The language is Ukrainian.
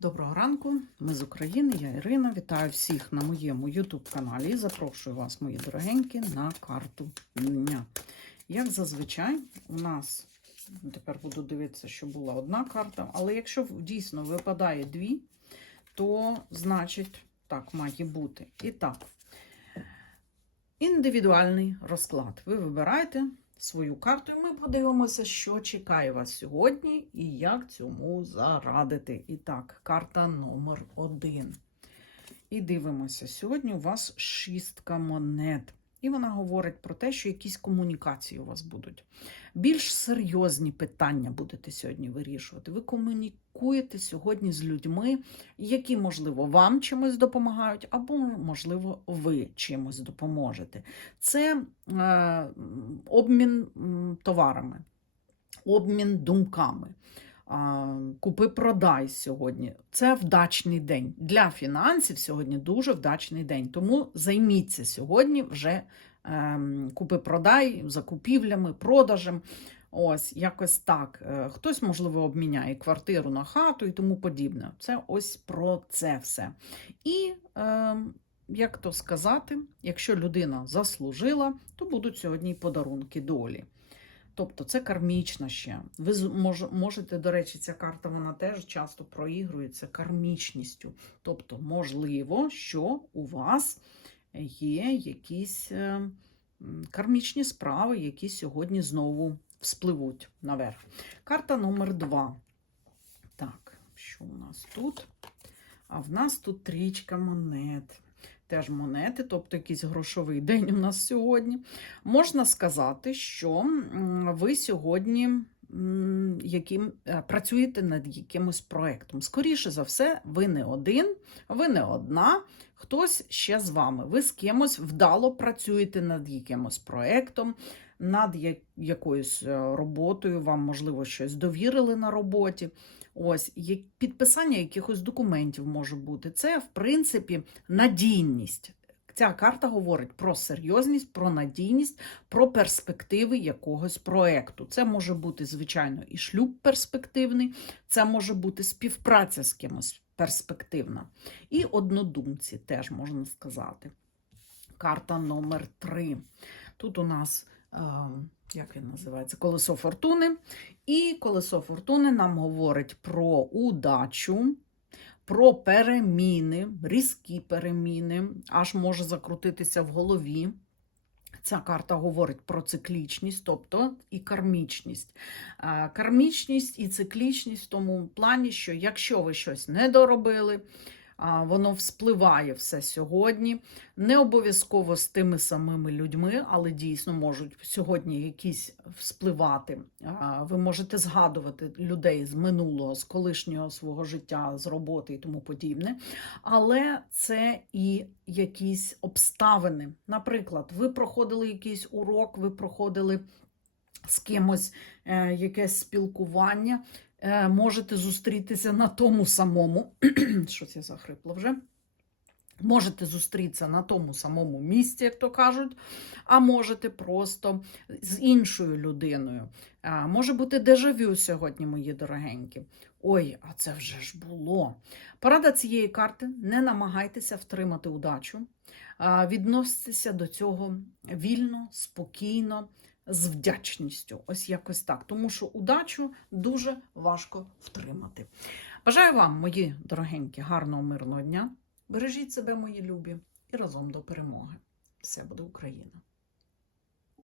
Доброго ранку, ми з України, я Ірина. Вітаю всіх на моєму YouTube-каналі. і Запрошую вас, мої дорогенькі, на карту дня. Як зазвичай, у нас тепер буду дивитися, що була одна карта, але якщо дійсно випадає дві, то значить так має бути. І так, індивідуальний розклад. Ви вибираєте свою карту, і ми подивимося, що чекає вас сьогодні і як цьому зарадити. І так, карта номер один. І дивимося, сьогодні у вас шістка монет. І вона говорить про те, що якісь комунікації у вас будуть. Більш серйозні питання будете сьогодні вирішувати. Ви комунікуєте сьогодні з людьми, які, можливо, вам чимось допомагають, або, можливо, ви чимось допоможете. Це е, обмін товарами, обмін думками. Купи-продай сьогодні. Це вдачний день. Для фінансів сьогодні дуже вдачний день. Тому займіться сьогодні вже ем, купи-продай, закупівлями, продажем. Ось, якось так. Е, Хтось, можливо, обміняє квартиру на хату і тому подібне. Це ось про це все. І, ем, як то сказати, якщо людина заслужила, то будуть сьогодні подарунки долі. Тобто це кармічна ще. Ви мож- можете, до речі, ця карта вона теж часто проігрується кармічністю. Тобто, можливо, що у вас є якісь е, кармічні справи, які сьогодні знову вспливуть наверх. Карта номер два. Так, що у нас тут? А в нас тут трічка монет. Теж монети, тобто якийсь грошовий день у нас сьогодні. Можна сказати, що ви сьогодні яким, е, працюєте над якимось проєктом. Скоріше за все, ви не один, ви не одна, хтось ще з вами. Ви з кимось вдало працюєте над якимось проєктом, над якоюсь е, роботою, вам, можливо, щось довірили на роботі. Ось підписання якихось документів може бути. Це, в принципі, надійність. Ця карта говорить про серйозність, про надійність, про перспективи якогось проекту. Це може бути, звичайно, і шлюб перспективний, це може бути співпраця з кимось перспективна. І однодумці теж можна сказати. Карта номер три. Тут у нас, як він називається, колесо фортуни. І колесо фортуни нам говорить про удачу, про переміни, різкі переміни, аж може закрутитися в голові. Ця карта говорить про циклічність, тобто і кармічність. Кармічність і циклічність в тому плані, що якщо ви щось не доробили, воно вспливає все сьогодні. Не обов'язково з тими самими людьми, але дійсно можуть сьогодні якісь вспливати. Ви можете згадувати людей з минулого, з колишнього свого життя, з роботи і тому подібне. Але це і якісь обставини. Наприклад, ви проходили якийсь урок, ви проходили з кимось е, якесь спілкування. Е, можете зустрітися на тому самому, щось я захрипла вже. Можете зустрітися на тому самому місці, як то кажуть, а можете просто з іншою людиною. А, може бути дежавю сьогодні, мої дорогенькі. Ой, а це вже ж було. Порада цієї карти: не намагайтеся втримати удачу, а, відноситеся до цього вільно, спокійно, з вдячністю. Ось якось так. Тому що удачу дуже важко втримати. Бажаю вам, мої дорогенькі, гарного мирного дня. Бережіть себе, мої любі, і разом до перемоги. Все буде Україна!